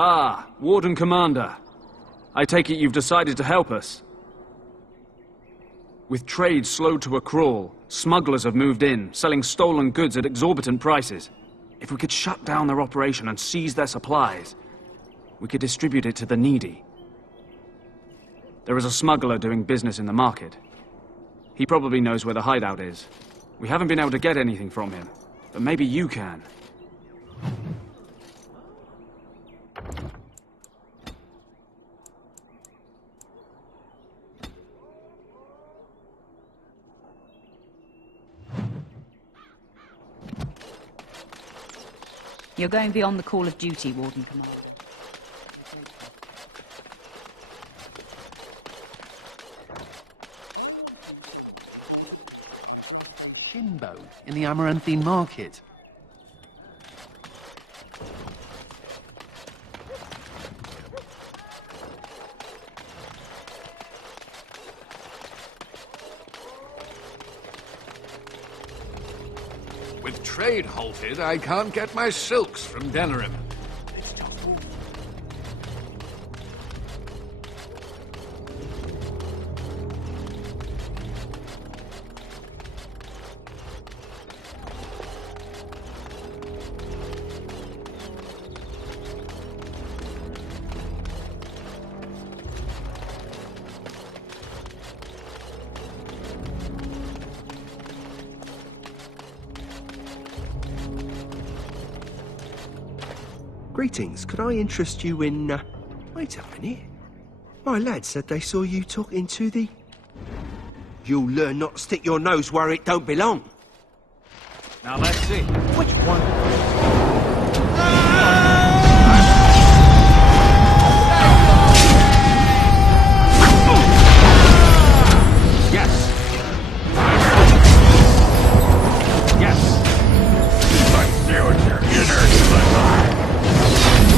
Ah, Warden Commander. I take it you've decided to help us. With trade slowed to a crawl, smugglers have moved in, selling stolen goods at exorbitant prices. If we could shut down their operation and seize their supplies, we could distribute it to the needy. There is a smuggler doing business in the market. He probably knows where the hideout is. We haven't been able to get anything from him, but maybe you can. You're going beyond the call of duty, Warden Commander. Shinbo in the Amaranthine market. With trade halted, I can't get my silks from Denerim. It's just... Greetings, could I interest you in, Wait a minute. My lad said they saw you talking to the... You'll learn not to stick your nose where it don't belong. Now let's see. Which one? Yes. Yes. Let's see what your innards look like.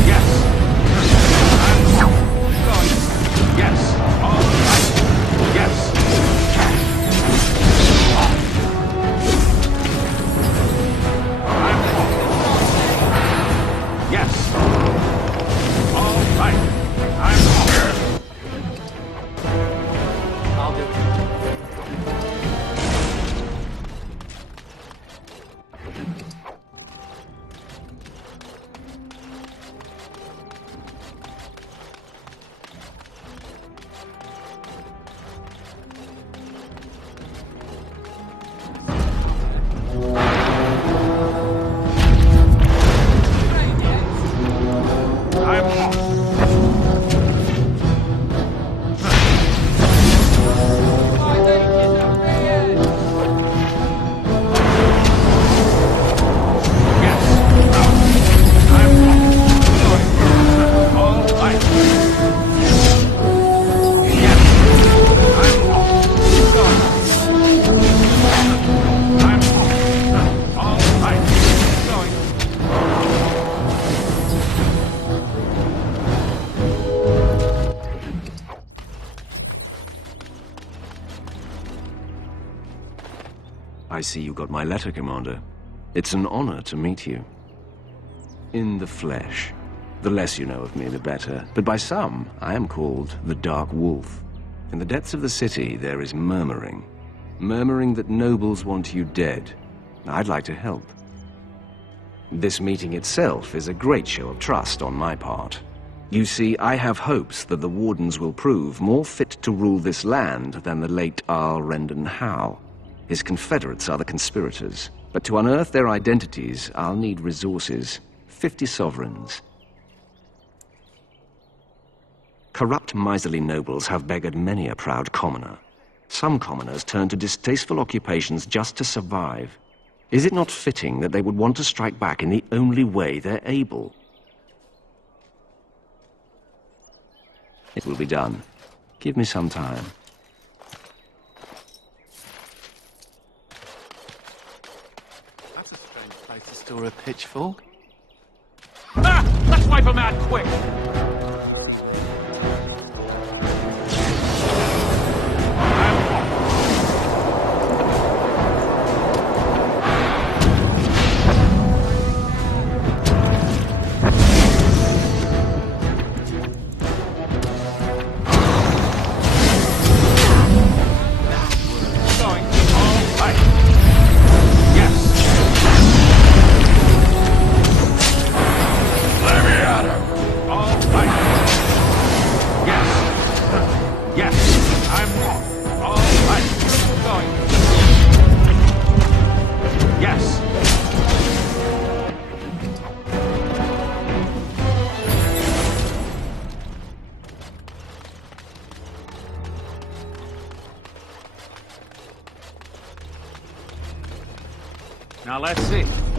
Yes. Yes. All right. Yes. Yes. All right. I'm here. I'll do it. I'm off. Yes. I'm off. All right. Yes. I'm off. I'm off. All right. Going. I see you got my letter, Commander. It's an honor to meet you. In the flesh. The less you know of me, the better. But by some, I am called the Dark Wolf. In the depths of the city, there is murmuring. Murmuring that nobles want you dead. I'd like to help. This meeting itself is a great show of trust on my part. You see, I have hopes that the wardens will prove more fit to rule this land than the late Arl Rendon Howe. His confederates are the conspirators, but to unearth their identities, I'll need resources. 50 sovereigns. Corrupt, miserly nobles have beggared many a proud commoner. Some commoners turn to distasteful occupations just to survive. Is it not fitting that they would want to strike back in the only way they're able? It will be done. Give me some time. That's a strange place to store a pitchfork. Ah! Let's wipe them out quick!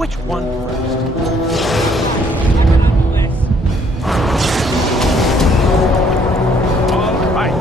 Which one first? All right.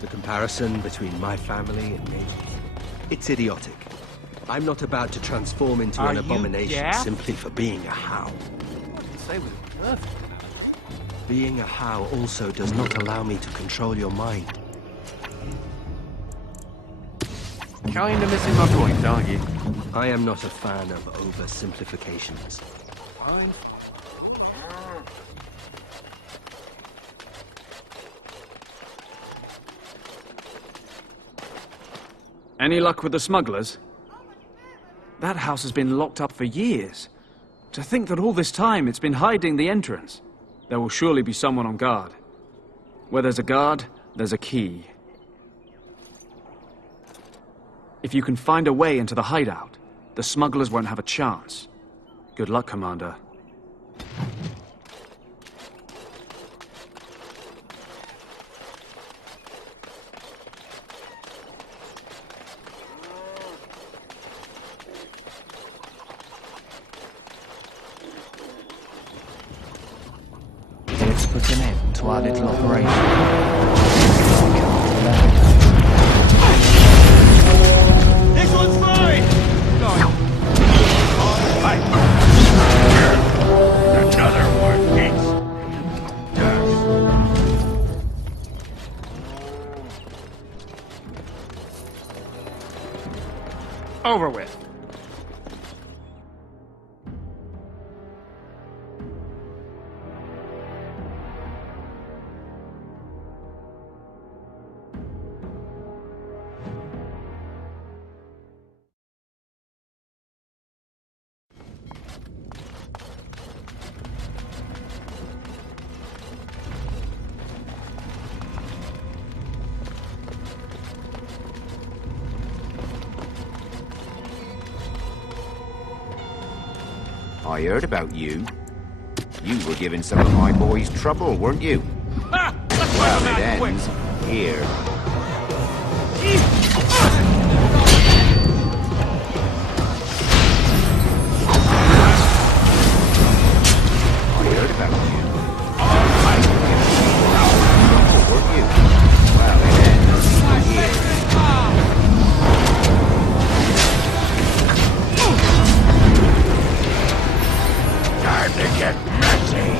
The comparison between my family and me, it's idiotic. I'm not about to transform into an abomination simply for being a How. Say with it perfect. Being a How also does not allow me to control your mind. Kinda missing my point, aren't you? I am not a fan of oversimplifications. Fine. Any luck with the smugglers? That house has been locked up for years. To think that all this time it's been hiding the entrance. There will surely be someone on guard. Where there's a guard, there's a key. If you can find a way into the hideout, the smugglers won't have a chance. Good luck, Commander. Let's put an end to our little operation. This one's mine! Going. All right. Another one, thanks. Over with. I heard about you. You were giving some of my boys trouble, weren't you? Ha! Let's Well, find it them out quick. ends here. I heard about you. All right. Weren't you? Well, it ends here. Time to get messy.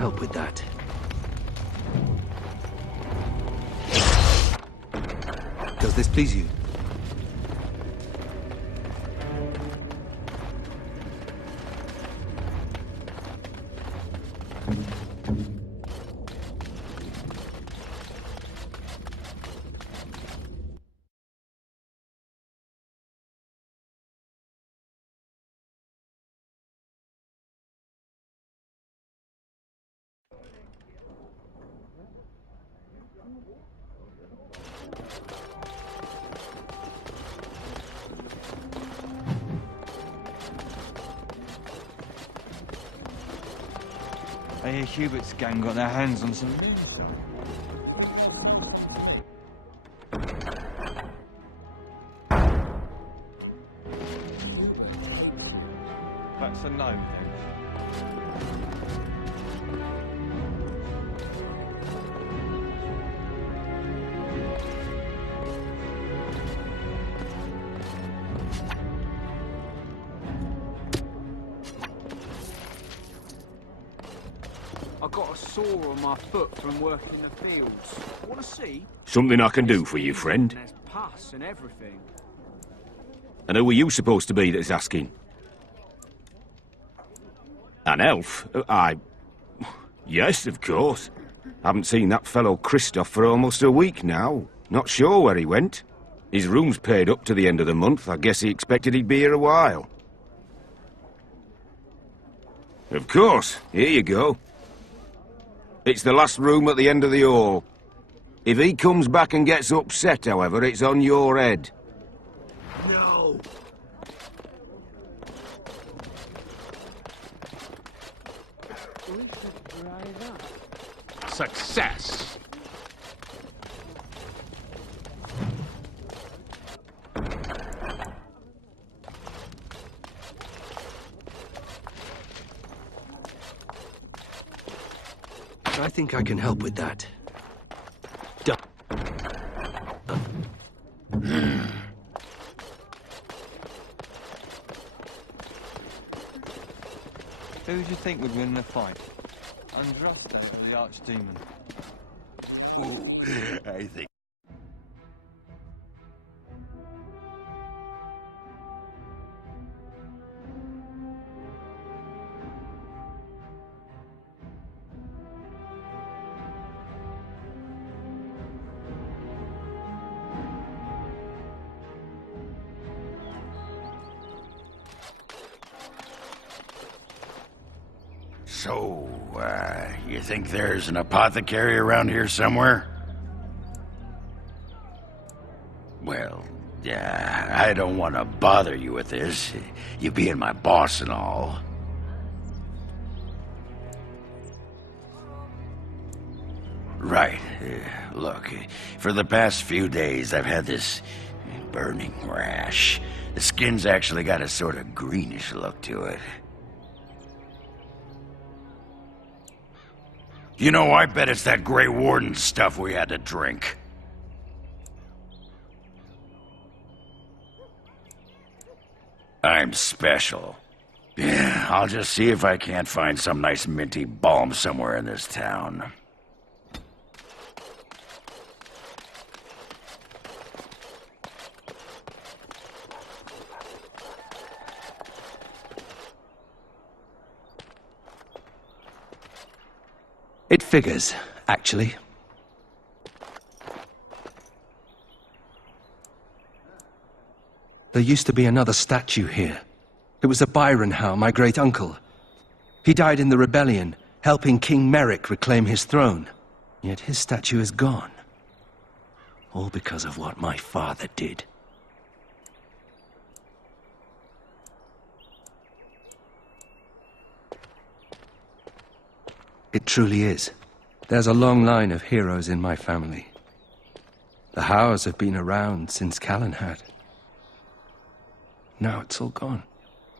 help with that. Does this please you? I hear Hubert's gang got their hands on some moonshine. That's a no, then. I got a sore on my foot from working in the fields. Want to see? Something I can do for you, friend. There's pus and everything. And who are you supposed to be that's asking? An elf? Yes, of course. Haven't seen that fellow Christoph for almost a week now. Not sure where he went. His room's paid up to the end of the month. I guess he expected he'd be here a while. Of course. Here you go. It's the last room at the end of the hall. If he comes back and gets upset, however, it's on your head. No! Success! I think I can help with that. Done. Who do you think would win the fight? Andraste or the Archdemon? Ooh, I think... So, you think there's an apothecary around here somewhere? Well, I don't want to bother you with this, you being my boss and all. Right. Look, for the past few days I've had this burning rash. The skin's actually got a sort of greenish look to it. You know, I bet it's that Grey Warden stuff we had to drink. I'm special. Yeah, I'll just see if I can't find some nice minty balm somewhere in this town. It figures, actually. There used to be another statue here. It was a Byron Howe, my great-uncle. He died in the rebellion, helping King Merrick reclaim his throne. Yet his statue is gone. All because of what my father did. It truly is. There's a long line of heroes in my family. The Howes have been around since Callan had. Now it's all gone.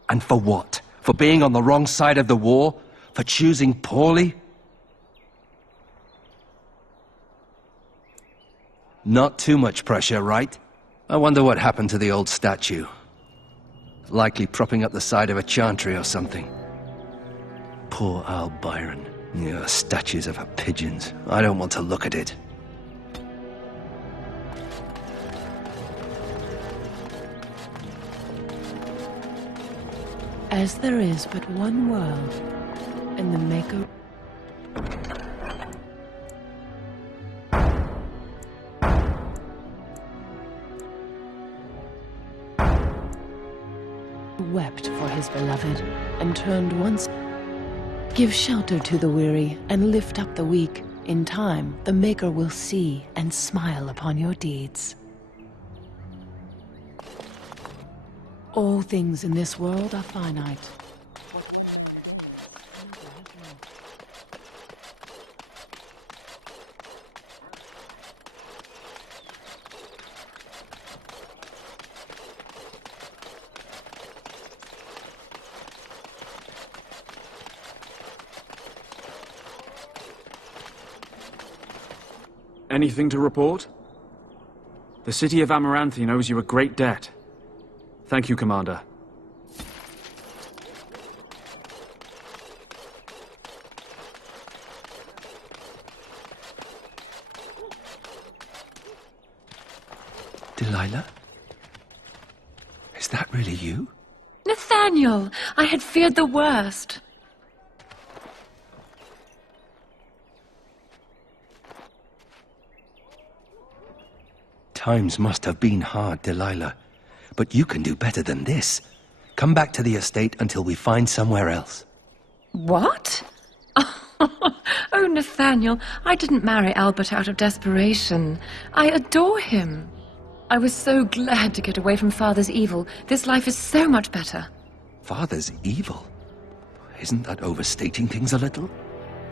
And for what? For being on the wrong side of the war? For choosing poorly? Not too much pressure, right? I wonder what happened to the old statue. Likely propping up the side of a chantry or something. Poor Al Byron. Yeah, statues of her pigeons. I don't want to look at it. As there is but one world, and the Maker... wept for his beloved, and turned once... Give shelter to the weary, and lift up the weak. In time, the Maker will see and smile upon your deeds. All things in this world are finite. Anything to report? The city of Amaranthine owes you a great debt. Thank you, Commander. Delilah? Is that really you? Nathaniel! I had feared the worst. Times must have been hard, Delilah. But you can do better than this. Come back to the estate until we find somewhere else. What? Oh, Nathaniel, I didn't marry Albert out of desperation. I adore him. I was so glad to get away from Father's evil. This life is so much better. Father's evil? Isn't that overstating things a little?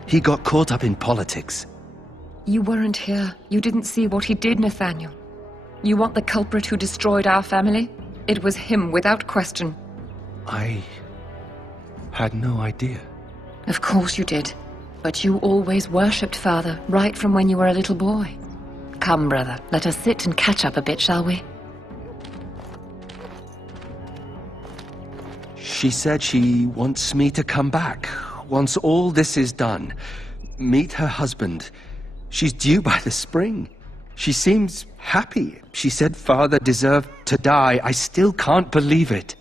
He got caught up in politics. You weren't here. You didn't see what he did, Nathaniel. You want the culprit who destroyed our family? It was him, without question. I had no idea. Of course you did. But you always worshipped Father, right from when you were a little boy. Come, brother, let us sit and catch up a bit, shall we? She said she wants me to come back. Once all this is done. Meet her husband. She's due by the spring. She seems happy. She said Father deserved to die. I still can't believe it.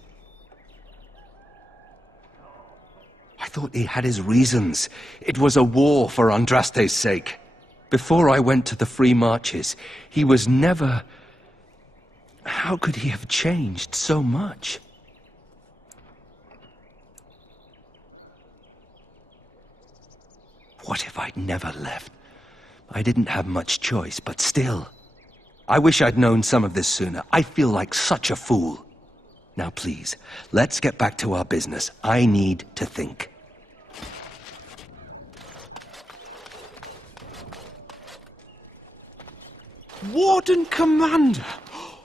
I thought he had his reasons. It was a war for Andraste's sake. Before I went to the Free Marches, he was never... How could he have changed so much? What if I'd never left? I didn't have much choice, but still. I wish I'd known some of this sooner. I feel like such a fool. Now please, let's get back to our business. I need to think. Warden Commander!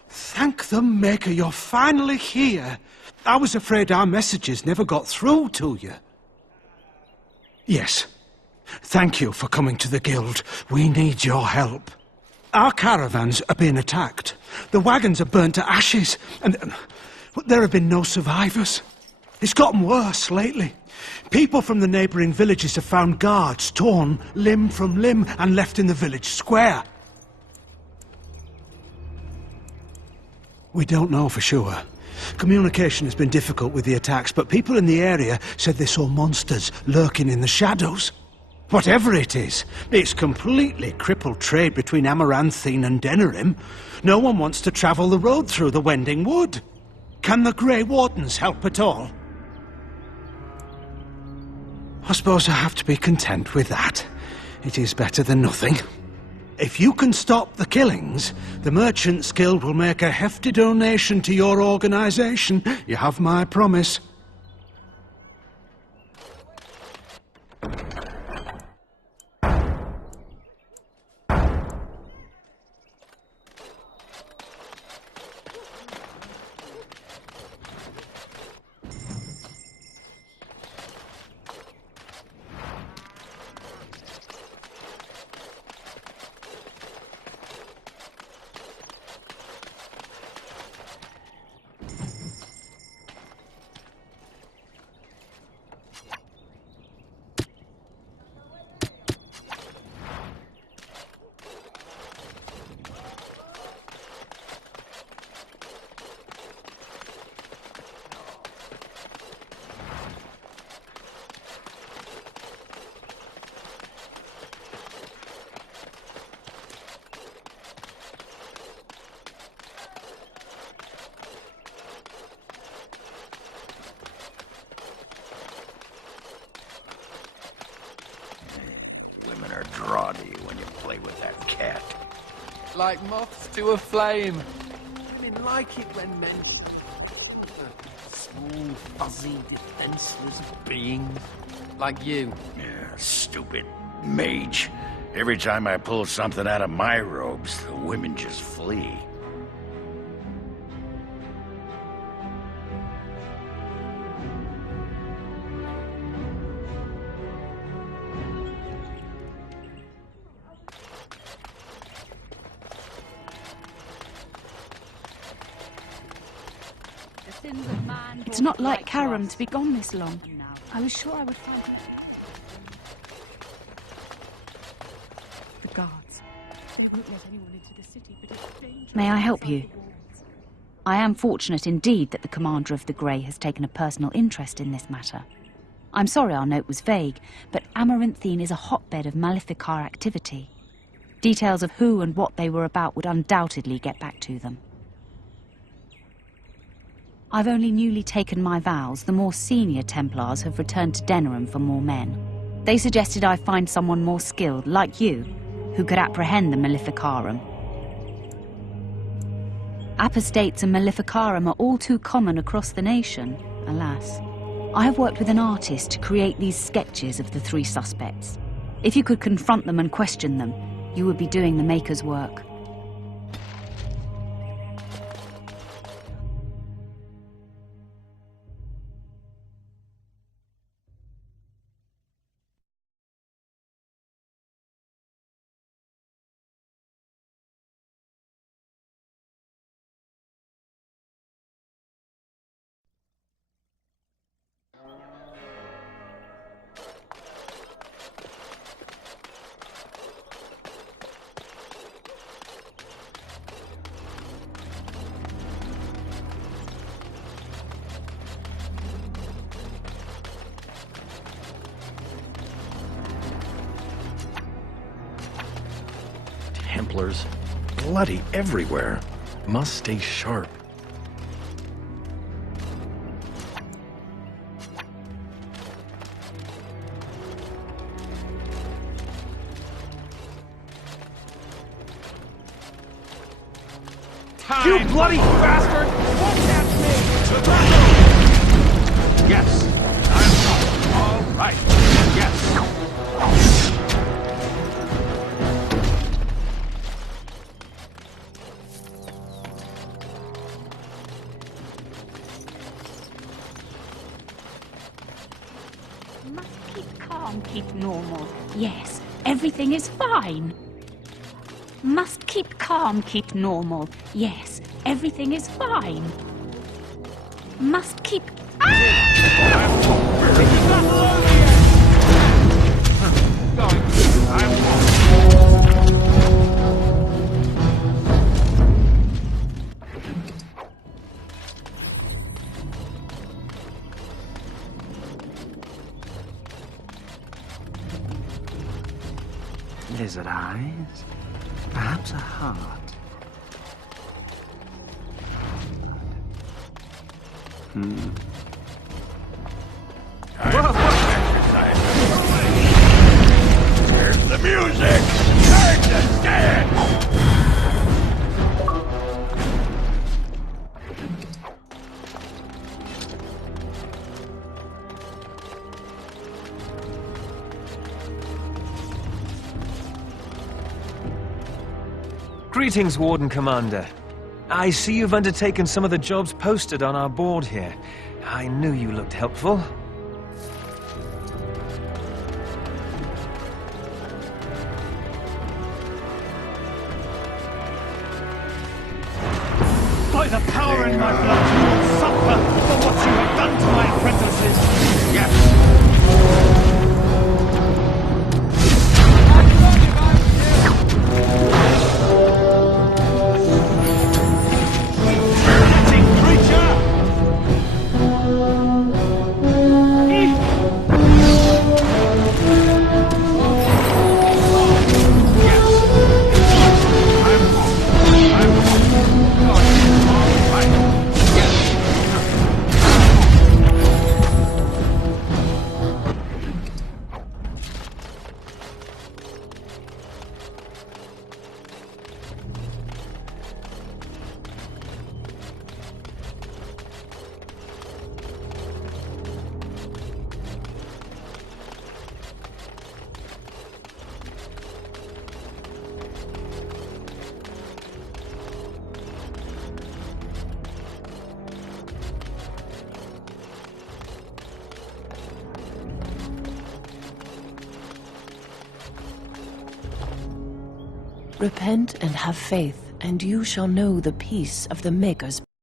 Thank the Maker you're finally here. I was afraid our messages never got through to you. Yes. Thank you for coming to the Guild. We need your help. Our caravans are being attacked. The wagons are burnt to ashes, and there have been no survivors. It's gotten worse lately. People from the neighbouring villages have found guards torn limb from limb and left in the village square. We don't know for sure. Communication has been difficult with the attacks, but people in the area said they saw monsters lurking in the shadows. Whatever it is, it's completely crippled trade between Amaranthine and Denerim. No one wants to travel the road through the Wending Wood. Can the Grey Wardens help at all? I suppose I have to be content with that. It is better than nothing. If you can stop the killings, the Merchants Guild will make a hefty donation to your organization. You have my promise. draw to you when you play with that cat. Like moths to a flame. Women like it when men... Small, fuzzy, defenseless beings. Like you. Yeah, stupid mage. Every time I pull something out of my robes, the women just flee. It's not like Karam to be gone this long. I was sure I would find him. The guards. They won't let anyone into the city, but it's dangerous. May I help you? I am fortunate indeed that the commander of the Grey has taken a personal interest in this matter. I'm sorry our note was vague, but Amaranthine is a hotbed of Maleficar activity. Details of who and what they were about would undoubtedly get back to them. I've only newly taken my vows. The more senior Templars have returned to Denerim for more men. They suggested I find someone more skilled, like you, who could apprehend the Maleficarum. Apostates and Maleficarum are all too common across the nation, alas. I have worked with an artist to create these sketches of the three suspects. If you could confront them and question them, you would be doing the Maker's work. Templars. Bloody everywhere. Must stay sharp. Time. You bloody bastard! Won't catch me! To battle! Yes, I'm all right. Yes. Must keep calm, keep normal. Yes, everything is fine. Must keep calm, keep normal. Yes, everything is fine. Must keep... Lizard eyes? Perhaps a heart. Here's the music! Turn to stand! Greetings, Warden Commander. I see you've undertaken some of the jobs posted on our board here. I knew you looked helpful. By the power in my blood, you will suffer for what you have done to my apprentices! Yes. Repent and have faith, and you shall know the peace of the Maker's